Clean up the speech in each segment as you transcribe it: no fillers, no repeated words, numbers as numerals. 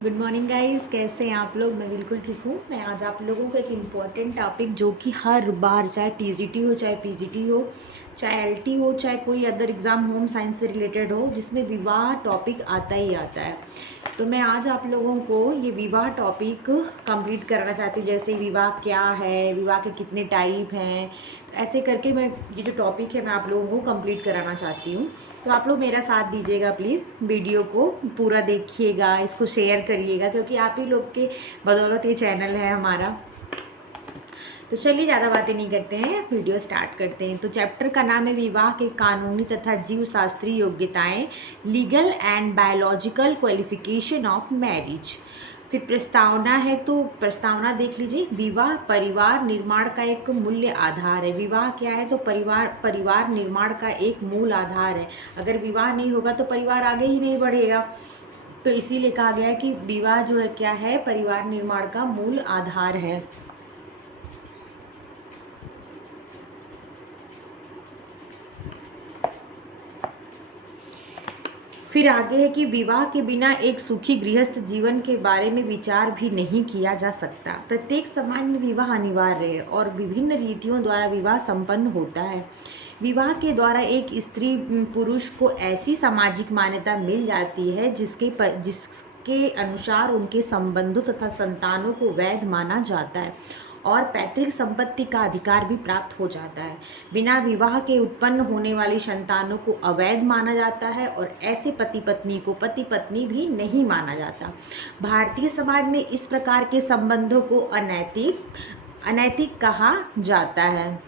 Good morning guys, कैसे हैं आप लोग। मैं बिल्कुल ठीक हूँ। मैं आज आप लोगों को एक इम्पॉर्टेंट टॉपिक जो कि हर बार चाहे टीजीटी हो, चाहे पीजीटी हो, चाहे एलटी हो, चाहे कोई अदर एग्ज़ाम होम साइंस से रिलेटेड हो, जिसमें विवाह टॉपिक आता ही आता है। तो मैं आज आप लोगों को ये विवाह टॉपिक कंप्लीट करना चाहती हूँ। जैसे विवाह क्या है, विवाह के कितने टाइप हैं, ऐसे करके मैं ये जो टॉपिक है मैं आप लोगों को कंप्लीट कराना चाहती हूँ। तो आप लोग मेरा साथ दीजिएगा प्लीज़, वीडियो को पूरा देखिएगा, इसको शेयर करिएगा, क्योंकि आप ही लोग के बदौलत ये चैनल है हमारा। तो चलिए ज़्यादा बातें नहीं करते हैं, वीडियो स्टार्ट करते हैं। तो चैप्टर का नाम है विवाह के कानूनी तथा जीव शास्त्रीय योग्यताएं, legal and biological qualification of marriage. फिर प्रस्तावना है, तो प्रस्तावना देख लीजिए। विवाह परिवार निर्माण का एक मूल्य आधार है। विवाह क्या है, तो परिवार निर्माण का एक मूल आधार है। अगर विवाह नहीं होगा तो परिवार आगे ही नहीं बढ़ेगा। तो इसीलिए कहा गया है कि विवाह जो है क्या है, परिवार निर्माण का मूल आधार है। फिर आगे है कि विवाह के बिना एक सुखी गृहस्थ जीवन के बारे में विचार भी नहीं किया जा सकता। प्रत्येक समाज में विवाह अनिवार्य है और विभिन्न रीतियों द्वारा विवाह संपन्न होता है। विवाह के द्वारा एक स्त्री पुरुष को ऐसी सामाजिक मान्यता मिल जाती है जिसके अनुसार उनके संबंधों तथा संतानों को वैध माना जाता है और पैतृक संपत्ति का अधिकार भी प्राप्त हो जाता है। बिना विवाह के उत्पन्न होने वाली संतानों को अवैध माना जाता है और ऐसे पति पत्नी को पति पत्नी भी नहीं माना जाता। भारतीय समाज में इस प्रकार के संबंधों को अनैतिक कहा जाता है।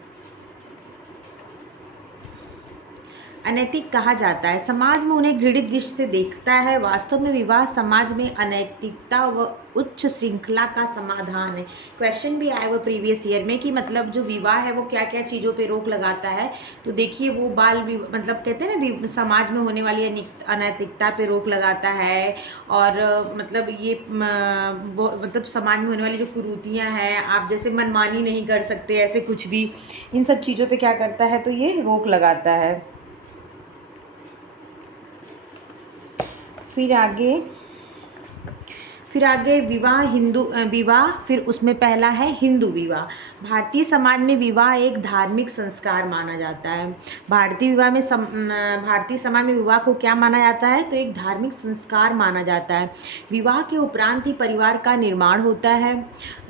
अनैतिक कहा जाता है। समाज में उन्हें घृणित दृष्टि से देखता है। वास्तव में विवाह समाज में अनैतिकता व उच्च श्रृंखला का समाधान है। क्वेश्चन भी आया वो प्रीवियस ईयर में कि मतलब जो विवाह है वो क्या क्या चीज़ों पे रोक लगाता है। तो देखिए वो मतलब कहते हैं ना, समाज में होने वाली अनैतिकता पे रोक लगाता है। और मतलब ये मतलब समाज में होने वाली जो कुरीतियाँ हैं, आप जैसे मनमानी नहीं कर सकते, ऐसे कुछ भी, इन सब चीज़ों पे क्या करता है, तो ये रोक लगाता है। फिर आगे विवाह, फिर उसमें पहला है हिंदू विवाह। भारतीय समाज में विवाह एक धार्मिक संस्कार माना जाता है। भारतीय समाज में विवाह को क्या माना जाता है, तो एक धार्मिक संस्कार माना जाता है। विवाह के उपरांत ही परिवार का निर्माण होता है।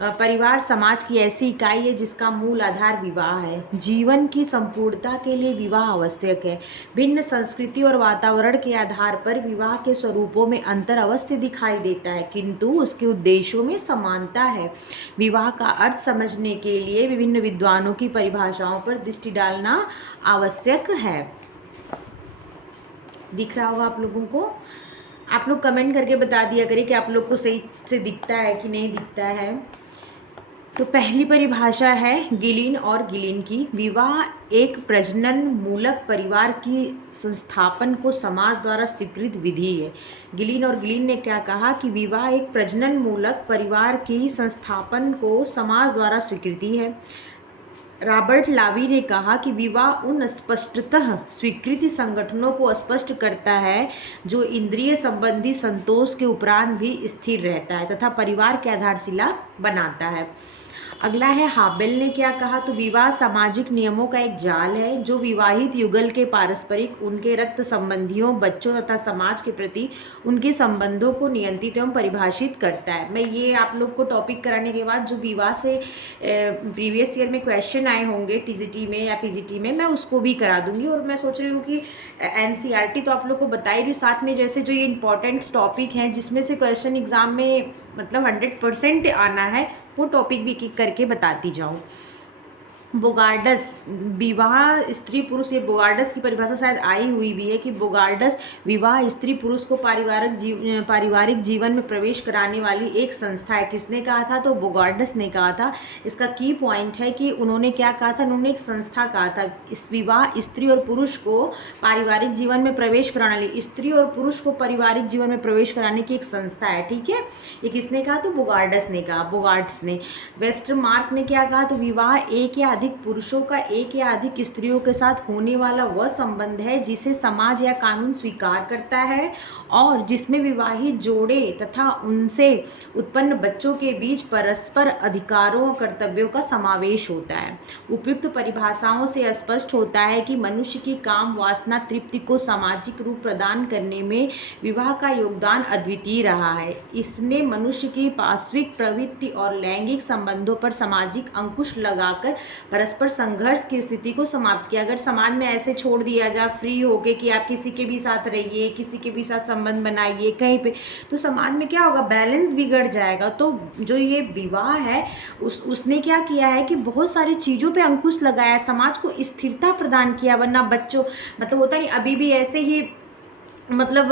परिवार समाज की ऐसी इकाई है जिसका मूल आधार विवाह है। जीवन की संपूर्णता के लिए विवाह आवश्यक है। भिन्न संस्कृति और वातावरण के आधार पर विवाह के स्वरूपों में अंतर अवश्य दिखाई देता है, किंतु उसके उद्देश्यों में समानता है। विवाह का अर्थ समझने के लिए विभिन्न विद्वानों की परिभाषाओं पर दृष्टि डालना आवश्यक है। दिख रहा होगा आप लोगों को। आप लोग कमेंट करके बता दिया करिए कि आप लोग को सही से दिखता है कि नहीं दिखता है। तो पहली परिभाषा है गिलिन और गिलिन की। विवाह एक प्रजनन मूलक परिवार की संस्थापन को समाज द्वारा स्वीकृत विधि है। गिलिन और गिलिन ने क्या कहा कि विवाह एक प्रजनन मूलक परिवार की संस्थापन को समाज द्वारा स्वीकृति है। रॉबर्ट लावी ने कहा कि विवाह उन स्पष्टतः स्वीकृति संगठनों को स्पष्ट करता है जो इंद्रिय संबंधी संतोष के उपरांत भी स्थिर रहता है तथा परिवार की आधारशिला बनाता है। अगला है हाबेल ने क्या कहा, तो विवाह सामाजिक नियमों का एक जाल है जो विवाहित युगल के पारस्परिक, उनके रक्त संबंधियों, बच्चों तथा समाज के प्रति उनके संबंधों को नियंत्रित एवं परिभाषित करता है। मैं ये आप लोग को टॉपिक कराने के बाद जो विवाह से प्रीवियस ईयर में क्वेश्चन आए होंगे टीजीटी में या पीजीटी में, मैं उसको भी करा दूंगी। और मैं सोच रही हूँ कि एनसीईआरटी तो आप लोग को बता ही रही, साथ में जैसे जो ये इंपॉर्टेंट टॉपिक हैं जिसमें से क्वेश्चन एग्जाम में मतलब 100% आना है, वो टॉपिक भी करके बताती जाऊँ। बोगार्डस, विवाह स्त्री पुरुष, ये बोगार्डस की परिभाषा शायद आई हुई भी है कि बोगार्डस विवाह स्त्री पुरुष को पारिवारिक जीवन में प्रवेश कराने वाली एक संस्था है। किसने कहा था, तो बोगार्डस ने कहा था। इसका की पॉइंट है कि उन्होंने क्या कहा था, उन्होंने एक संस्था कहा था। इस विवाह स्त्री और पुरुष को पारिवारिक जीवन में प्रवेश कराने वाली, स्त्री और पुरुष को पारिवारिक जीवन में प्रवेश कराने की एक संस्था है। ठीक है, ये किसने कहा, तो बोगार्डस ने कहा, बोगार्ड्स ने। वेस्टरमार्क ने क्या कहा, तो विवाह एक या अधिक पुरुषों का एक या अधिक स्त्रियों के साथ होने वाला वह संबंध है जिसे समाज या कानून स्वीकार करता है और जिसमें विवाहित जोड़े तथा उनसे उत्पन्न बच्चों के बीच परस्पर अधिकारों और कर्तव्यों का समावेश होता है। उपयुक्त परिभाषाओं से स्पष्ट होता है कि मनुष्य की काम वासना तृप्ति को सामाजिक रूप प्रदान करने में विवाह का योगदान अद्वितीय रहा है। इसने मनुष्य की पाश्विक प्रवृत्ति और लैंगिक संबंधों पर सामाजिक अंकुश लगाकर परस्पर संघर्ष की स्थिति को समाप्त किया। अगर समाज में ऐसे छोड़ दिया जाए फ्री होके कि आप किसी के भी साथ रहिए, किसी के भी साथ संबंध बनाइए कहीं पे, तो समाज में क्या होगा, बैलेंस बिगड़ जाएगा। तो जो ये विवाह है उसने क्या किया है कि बहुत सारी चीज़ों पे अंकुश लगाया, समाज को स्थिरता प्रदान किया। वरना बच्चों मतलब होता नहीं, अभी भी ऐसे ही मतलब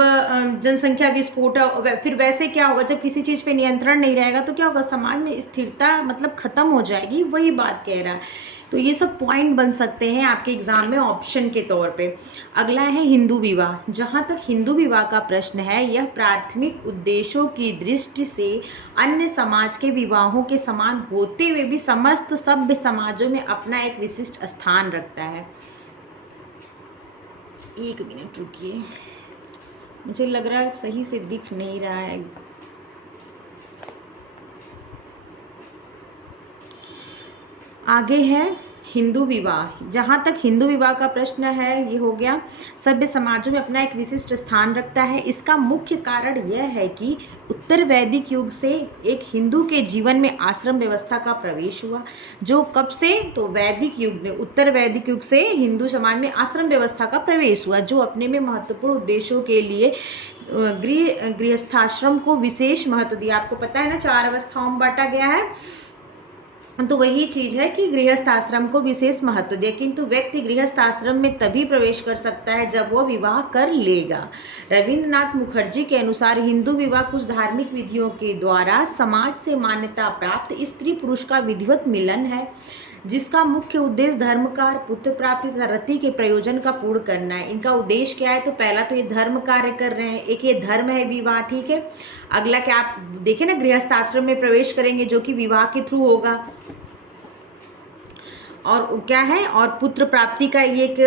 जनसंख्या विस्फोट, फिर वैसे क्या होगा जब किसी चीज़ पे नियंत्रण नहीं रहेगा तो क्या होगा, समाज में स्थिरता मतलब ख़त्म हो जाएगी। वही बात कह रहा है। तो ये सब पॉइंट बन सकते हैं आपके एग्जाम में ऑप्शन के तौर पे। अगला है हिंदू विवाह। जहाँ तक हिंदू विवाह का प्रश्न है, यह प्राथमिक उद्देश्यों की दृष्टि से अन्य समाज के विवाहों के समान होते हुए भी समस्त सभ्य समाजों में अपना एक विशिष्ट स्थान रखता है। एक मिनट रुकिए, मुझे लग रहा है सही से दिख नहीं रहा है। आगे है हिंदू विवाह। जहाँ तक हिंदू विवाह का प्रश्न है, ये हो गया सभ्य समाजों में अपना एक विशिष्ट स्थान रखता है। इसका मुख्य कारण यह है कि उत्तर वैदिक युग से एक हिंदू के जीवन में आश्रम व्यवस्था का प्रवेश हुआ। जो कब से, तो वैदिक युग में, उत्तर वैदिक युग से हिंदू समाज में आश्रम व्यवस्था का प्रवेश हुआ, जो अपने में महत्वपूर्ण उद्देश्यों के लिए गृहस्थाश्रम को विशेष महत्व दिया। आपको पता है ना, 4 अवस्थाओं में बांटा गया है। तो वही चीज़ है कि गृहस्थ आश्रम को विशेष महत्व दिया, किंतु व्यक्ति गृहस्थ आश्रम में तभी प्रवेश कर सकता है जब वह विवाह कर लेगा। रविंद्रनाथ मुखर्जी के अनुसार हिंदू विवाह कुछ धार्मिक विधियों के द्वारा समाज से मान्यता प्राप्त स्त्री पुरुष का विधिवत मिलन है, जिसका मुख्य उद्देश्य धर्मकार, पुत्र प्राप्ति तथा रति के प्रयोजन का पूर्ण करना है। इनका उद्देश्य क्या है, तो पहला तो ये धर्म कार्य कर रहे हैं, एक ये धर्म है विवाह, ठीक है। अगला क्या, आप देखें ना, गृहस्थ आश्रम में प्रवेश करेंगे जो कि विवाह के थ्रू होगा, और क्या है, और पुत्र प्राप्ति का ये एक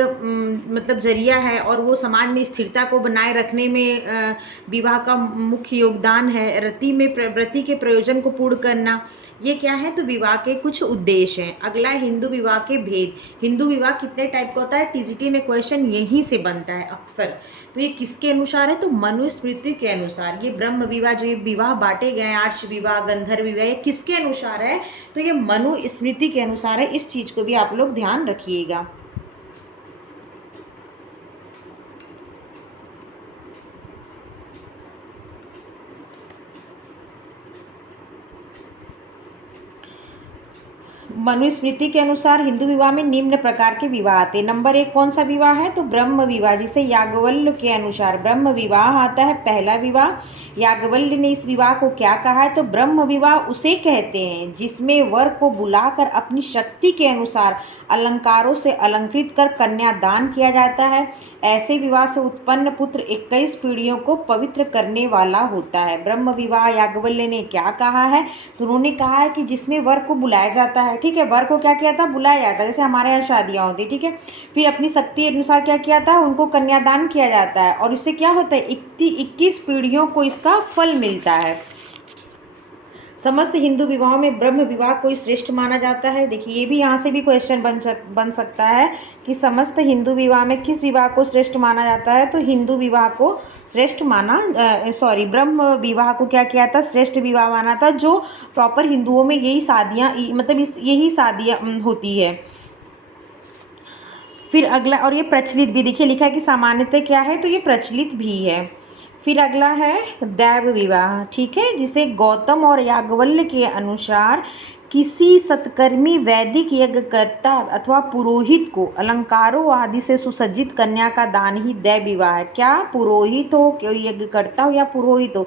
मतलब जरिया है, और वो समाज में स्थिरता को बनाए रखने में विवाह का मुख्य योगदान है। रति के प्रयोजन को पूर्ण करना, ये क्या है, तो विवाह के कुछ उद्देश्य हैं। अगला है हिंदू विवाह के भेद। हिंदू विवाह कितने टाइप का होता है, टीजीटी में क्वेश्चन यहीं से बनता है अक्सर। तो ये किसके अनुसार है, तो मनुस्मृति के अनुसार। ये ब्रह्म विवाह, जो ये विवाह बांटे गए हैं, आर्ष विवाह, गंधर्व विवाह, ये किसके अनुसार है, तो ये मनुस्मृति के अनुसार है। इस चीज़ को भी आप लोग ध्यान रखिएगा। मनुस्मृति के अनुसार हिंदू विवाह में निम्न प्रकार के विवाह आते हैं। नंबर 1 कौन सा विवाह है, तो ब्रह्म विवाह, जिसे याज्ञवल्क्य के अनुसार ब्रह्म विवाह आता है, पहला विवाह। याज्ञवल्क्य ने इस विवाह को क्या कहा है, तो ब्रह्म विवाह उसे कहते हैं जिसमें वर को बुलाकर अपनी शक्ति के अनुसार अलंकारों से अलंकृत कर कन्यादान किया जाता है। ऐसे विवाह से उत्पन्न पुत्र 21 पीढ़ियों को पवित्र करने वाला होता है। ब्रह्म विवाह याज्ञवल्क्य ने क्या कहा है, तो उन्होंने कहा है कि जिसमें वर को बुलाया जाता है, ठीक है, वर को क्या किया था, बुलाया जाता है, जैसे हमारे यहाँ शादियाँ होती, ठीक है। फिर अपनी शक्ति अनुसार क्या किया था, उनको कन्यादान किया जाता है, और इससे क्या होता है, 21 पीढ़ियों को इसका फल मिलता है। समस्त हिंदू विवाहों में ब्रह्म विवाह को श्रेष्ठ माना जाता है। देखिए, ये भी यहाँ से भी क्वेश्चन बन सकता है कि समस्त हिंदू विवाह में किस विवाह को श्रेष्ठ माना जाता है, तो हिंदू विवाह को श्रेष्ठ माना, ब्रह्म विवाह को क्या किया था, श्रेष्ठ विवाह माना था। जो प्रॉपर हिंदुओं में यही शादियाँ, मतलब यही शादियाँ होती है। फिर अगला, और ये प्रचलित भी, देखिए लिखा है कि सामान्यतः क्या है, तो ये प्रचलित भी है। फिर अगला है दैव विवाह, ठीक है, जिसे गौतम और याज्ञवल्क्य के अनुसार किसी सत्कर्मी वैदिक यज्ञकर्ता अथवा पुरोहित को अलंकारों आदि से सुसज्जित कन्या का दान ही दैव विवाह है। क्या पुरोहित हो, कोई यज्ञकर्ता हो या पुरोहित हो,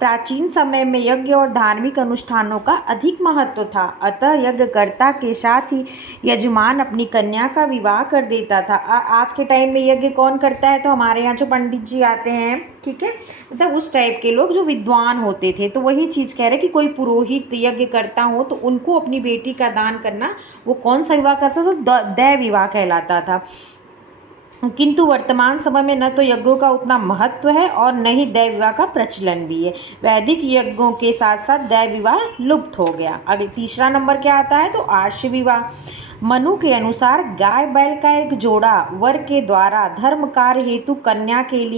प्राचीन समय में यज्ञ और धार्मिक अनुष्ठानों का अधिक महत्व था, अतः यज्ञकर्ता के साथ ही यजमान अपनी कन्या का विवाह कर देता था। आज के टाइम में यज्ञ कौन करता है? तो हमारे यहाँ जो पंडित जी आते हैं, ठीक है, मतलब उस टाइप के लोग जो विद्वान होते थे। तो वही चीज़ कह रहे कि कोई पुरोहित यज्ञ करता हो तो उनको अपनी बेटी का दान करना, वो कौन सा विवाह करता था? तो दैव विवाह कहलाता था। किंतु वर्तमान समय में न तो यज्ञों का उतना महत्व है और न ही दैव विवाह का प्रचलन भी है। वैदिक यज्ञों के साथ साथ दैव विवाह लुप्त हो गया। अगले तीसरा नंबर क्या आता है? तो आर्ष विवाह। मनु के अनुसार गाय बैल का एक जोड़ा वर के द्वारा धर्म कार्य हेतु कन्या के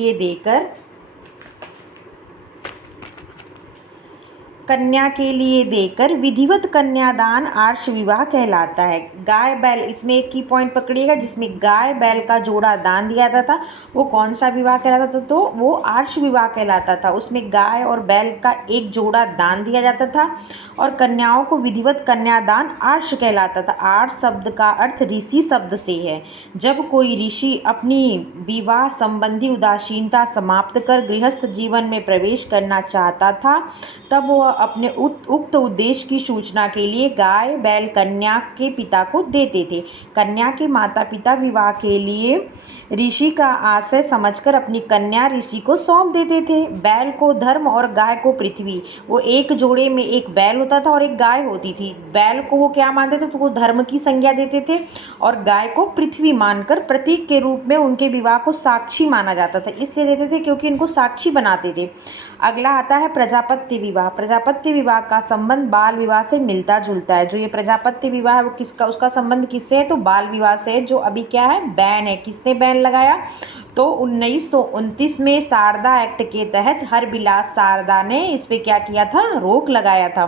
लिए देकर विधिवत कन्यादान आर्ष विवाह कहलाता है। गाय बैल, इसमें एक की पॉइंट पकड़िएगा, जिसमें गाय बैल का जोड़ा दान दिया जाता था, वो कौन सा विवाह कहलाता था? तो वो आर्ष विवाह कहलाता था। उसमें गाय और बैल का एक जोड़ा दान दिया जाता था और कन्याओं को विधिवत कन्यादान आर्ष कहलाता था। आर्ष शब्द का अर्थ ऋषि शब्द से है। जब कोई ऋषि अपनी विवाह संबंधी उदासीनता समाप्त कर गृहस्थ जीवन में प्रवेश करना चाहता था, तब वह अपने उक्त उद्देश्य की सूचना के लिए गाय बैल कन्या के पिता को देते थे। कन्या के माता पिता विवाह के लिए ऋषि का आशय समझकर अपनी कन्या ऋषि को सौंप देते थे। बैल को धर्म और गाय को पृथ्वी। वो एक जोड़े में एक बैल होता था और एक गाय होती थी। बैल को वो क्या मानते थे? तो वो धर्म की संज्ञा देते थे और गाय को पृथ्वी मानकर प्रतीक के रूप में उनके विवाह को साक्षी माना जाता था। इसलिए देते थे क्योंकि इनको साक्षी बनाते थे। अगला आता है प्रजापत्य विवाह। प्रजापत्य विवाह का संबंध बाल विवाह से मिलता जुलता है। जो ये प्रजापत्य विवाह है वो किसका, उसका संबंध किससे है? तो बाल विवाह से है, जो अभी क्या है? बैन है। किसने बैन लगाया? तो 1929 में शारदा एक्ट के तहत हरबिलास शारदा ने इस पे क्या किया था? रोक लगाया था।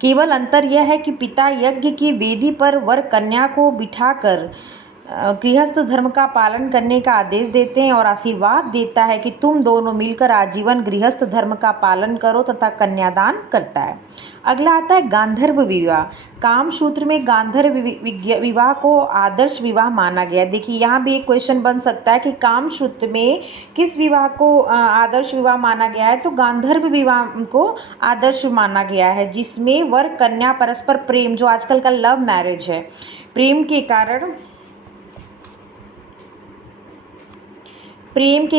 केवल अंतर यह है कि पिता यज्ञ की वेदी पर वर कन्या को बिठाकर गृहस्थ धर्म का पालन करने का आदेश देते हैं और आशीर्वाद देता है कि तुम दोनों मिलकर आजीवन गृहस्थ धर्म का पालन करो तथा कन्यादान करता है। अगला आता है गांधर्व विवाह। कामसूत्र में गांधर्व विवाह को आदर्श विवाह माना गया। देखिए यहाँ भी एक क्वेश्चन बन सकता है कि कामसूत्र में किस विवाह को आदर्श विवाह माना गया है? तो गांधर्व विवाह को आदर्श माना गया है, जिसमें वर कन्या परस्पर प्रेम, जो आजकल का लव मैरिज है, प्रेम के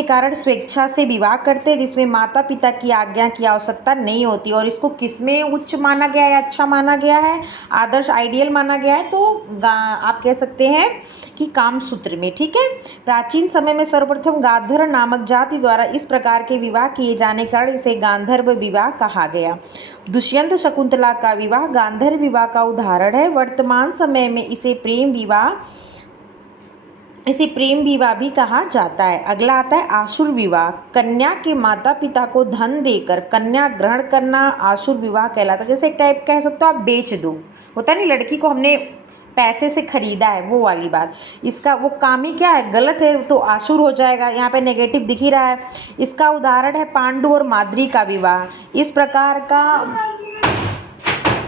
कारण स्वेच्छा से विवाह करते, जिसमें माता पिता की आज्ञा की आवश्यकता नहीं होती। और इसको किसमें उच्च माना गया है, अच्छा माना गया है, आदर्श आइडियल माना गया है? तो आप कह सकते हैं कि कामसूत्र में। ठीक है। प्राचीन समय में सर्वप्रथम गांधर्व नामक जाति द्वारा इस प्रकार के विवाह किए जाने के कारण इसे गांधर्व विवाह कहा गया। दुष्यंत शकुंतला का विवाह गांधर्व विवाह का उदाहरण है। वर्तमान समय में इसे प्रेम विवाह भी कहा जाता है। अगला आता है आसुर विवाह। कन्या के माता पिता को धन देकर कन्या ग्रहण करना आसुर विवाह कहलाता है। जैसे एक टाइप कह सकते हो आप बेच दो, होता नहीं, लड़की को हमने पैसे से खरीदा है, वो वाली बात। इसका वो काम ही क्या है? गलत है, तो आसुर हो जाएगा। यहाँ पे नेगेटिव दिख ही रहा है। इसका उदाहरण है पांडु और माद्री का विवाह।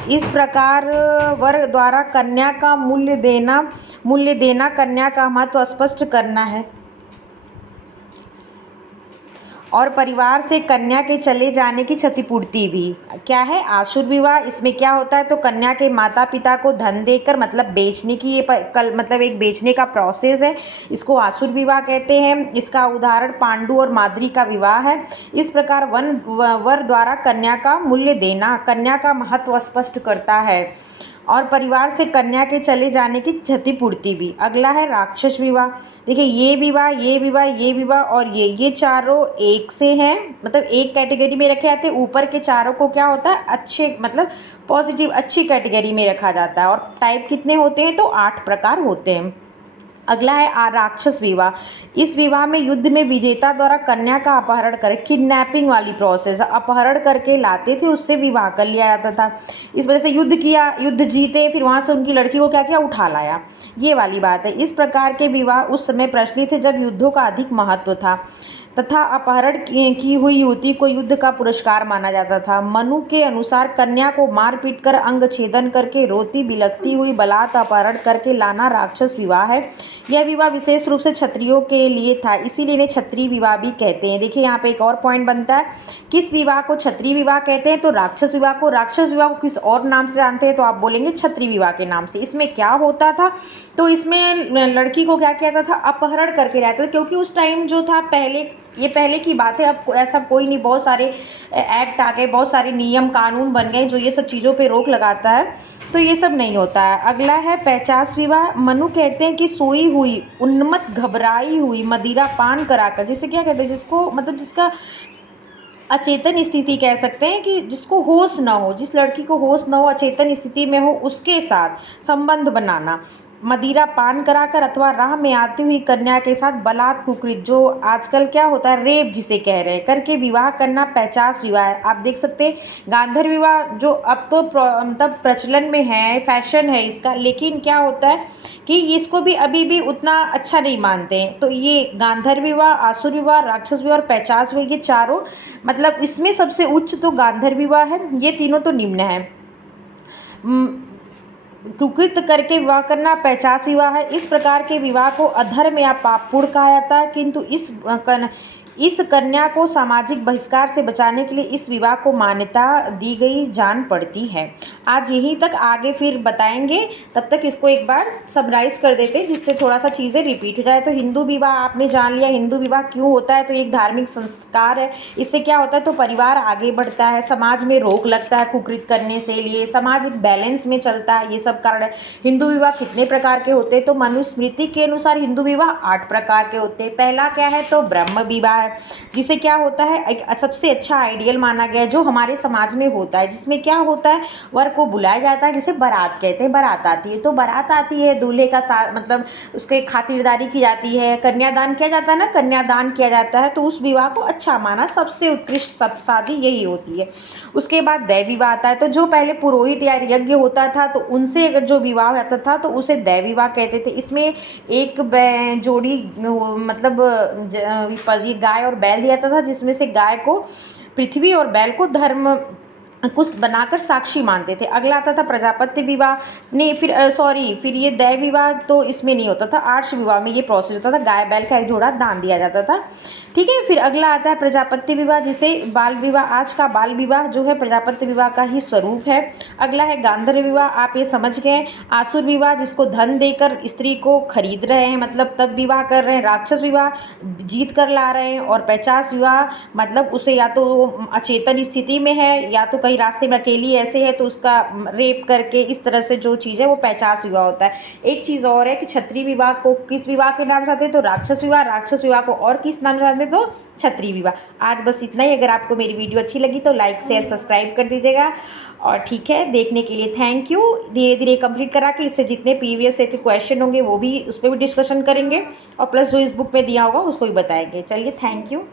इस प्रकार वर द्वारा कन्या का मूल्य देना कन्या का महत्व स्पष्ट करना है और परिवार से कन्या के चले जाने की क्षतिपूर्ति भी। क्या है? आसुर विवाह। इसमें क्या होता है? तो कन्या के माता पिता को धन देकर, मतलब बेचने की, ये मतलब एक बेचने का प्रोसेस है, इसको आसुर विवाह कहते हैं। इसका उदाहरण पांडु और माद्री का विवाह है। इस प्रकार वर द्वारा कन्या का मूल्य देना कन्या का महत्व स्पष्ट करता है और परिवार से कन्या के चले जाने की क्षतिपूर्ति भी। अगला है राक्षस विवाह। देखिए ये विवाह और ये चारों एक से हैं, मतलब एक कैटेगरी में रखे जाते हैं। ऊपर के चारों को क्या होता है? अच्छे, मतलब पॉजिटिव, अच्छी कैटेगरी में रखा जाता है। और टाइप कितने होते हैं? तो 8 प्रकार होते हैं। अगला है राक्षस विवाह। इस विवाह में युद्ध में विजेता द्वारा कन्या का अपहरण कर, किडनैपिंग वाली प्रोसेस, अपहरण करके लाते थे, उससे विवाह कर लिया जाता था। इस वजह से युद्ध किया, युद्ध जीते, फिर वहाँ से उनकी लड़की को क्या किया? उठा लाया, ये वाली बात है। इस प्रकार के विवाह उस समय प्रचलित थे जब युद्धों का अधिक महत्व था तथा अपहरण की हुई युवती को युद्ध का पुरस्कार माना जाता था। मनु के अनुसार कन्या को मार पीट कर अंग छेदन करके रोती बिलखती हुई बलात् अपहरण करके लाना राक्षस विवाह है। यह विवाह विशेष रूप से क्षत्रियों के लिए था, इसीलिए इन्हें क्षत्रिय विवाह भी कहते हैं। देखिए यहाँ पे एक और पॉइंट बनता है, किस विवाह को क्षत्रिय विवाह कहते हैं, तो राक्षस विवाह को। राक्षस विवाह को किस और नाम से जानते हैं, तो आप बोलेंगे क्षत्रिय विवाह के नाम से। इसमें क्या होता था, तो इसमें लड़की को क्या किया जाता था, अपहरण करके रहता था, क्योंकि उस टाइम जो था, पहले की बात है, अब ऐसा कोई नहीं, बहुत सारे एक्ट आ गए, बहुत सारे नियम कानून बन गए जो ये सब चीज़ों पे रोक लगाता है, तो ये सब नहीं होता है। अगला है पैचास विवाह। मनु कहते हैं कि सोई हुई, उन्मत्त, घबराई हुई, मदिरा पान कराकर, जिसे क्या कहते हैं, जिसको मतलब जिसका अचेतन स्थिति कह सकते हैं, कि जिसको होश ना हो, जिस लड़की को होश ना हो, अचेतन स्थिति में हो, उसके साथ संबंध बनाना, मदिरा पान कराकर अथवा राह में आती हुई कन्या के साथ बलात् कुकृत, जो आजकल क्या होता है, रेप जिसे कह रहे हैं, करके विवाह करना पैचास विवाह है। आप देख सकते हैं गांधर विवाह जो अब तो मतलब प्रचलन में है, फैशन है इसका, लेकिन क्या होता है कि इसको भी अभी भी उतना अच्छा नहीं मानते हैं। तो ये गांधर विवाह, आसुर विवाह, राक्षस विवाह और पैचास विवाह, ये चारों, मतलब इसमें सबसे उच्च तो गांधर विवाह है, ये तीनों तो निम्न है। कुकृत करके विवाह करना पैचास विवाह है। इस प्रकार के विवाह को अधर्म या पापपूर्ण कहा जाता है, किंतु इस कन्या को सामाजिक बहिष्कार से बचाने के लिए इस विवाह को मान्यता दी गई जान पड़ती है। आज यहीं तक, आगे फिर बताएंगे, तब तक इसको एक बार समराइज कर देते हैं, जिससे थोड़ा सा चीज़ें रिपीट हो जाए। तो हिंदू विवाह आपने जान लिया, हिंदू विवाह क्यों होता है, तो एक धार्मिक संस्कार है, इससे क्या होता है, तो परिवार आगे बढ़ता है, समाज में रोक लगता है कुकृत करने से लिए, समाज एक बैलेंस में चलता है, ये सब कारण है। हिंदू विवाह कितने प्रकार के होते हैं, तो मनुस्मृति के अनुसार हिंदू विवाह 8 प्रकार के होते हैं। पहला क्या है, तो ब्रह्म विवाह, जिसे क्या होता है, एक सबसे अच्छा आइडियल माना गया है जो हमारे समाज में होता है, जिसमें क्या होता है, वर को बुलाया जाता है, जिसे बारात कहते हैं, बारात आती है, तो बारात आती है, दूल्हे का मतलब उसके खातिरदारी की जाती है, कन्यादान किया जाता है ना, कन्यादान किया जाता है, तो उस विवाह को अच्छा माना, सबसे उत्कृष्ट शादी यही होती है। उसके बाद दैव विवाह आता है, तो जो पहले पुरोहित या यज्ञ होता था, तो उनसे अगर जो विवाह होता था तो उसे दैव विवाह कहते थे। इसमें एक जोड़ी मतलब ये गाय और बैल दिया जाता था, जिसमें से गाय को पृथ्वी और बैल को धर्म कुछ बनाकर साक्षी मानते थे। अगला आता था प्रजापत्य विवाह, नहीं फिर ये दैव विवाह तो इसमें नहीं होता था, आर्ष विवाह में ये प्रोसेस होता था, गाय बैल का एक जोड़ा दान दिया जाता था, ठीक है। फिर अगला आता है प्रजापत्य विवाह, जिसे बाल विवाह, आज का बाल विवाह जो है प्रजापत्य विवाह का ही स्वरूप है। अगला है गांधर्व विवाह, आप ये समझ गए। आसुर विवाह, जिसको धन देकर स्त्री को खरीद रहे हैं, मतलब तब विवाह कर रहे हैं। राक्षस विवाह, जीत कर ला रहे हैं। और पैचास विवाह, मतलब उसे या तो अचेतन स्थिति में है, या तो कहीं रास्ते में अकेली ऐसे है तो उसका रेप करके, इस तरह से जो चीज़ है वो पैचास विवाह होता है। एक चीज़ और है कि क्षत्रिय विवाह को किस विवाह के नाम से आते हैं, तो राक्षस विवाह, राक्षस विवाह को और किस नाम से आते हैं, तो क्षत्रिय विवाह। आज बस इतना ही। अगर आपको मेरी वीडियो अच्छी लगी तो लाइक शेयर सब्सक्राइब कर दीजिएगा, और ठीक है, देखने के लिए थैंक यू। धीरे धीरे कंप्लीट करा के इससे जितने प्रीवियस के क्वेश्चन होंगे वो भी, उस पर भी डिस्कशन करेंगे, और प्लस जो इस बुक में दिया होगा उसको भी बताएंगे। चलिए, थैंक यू।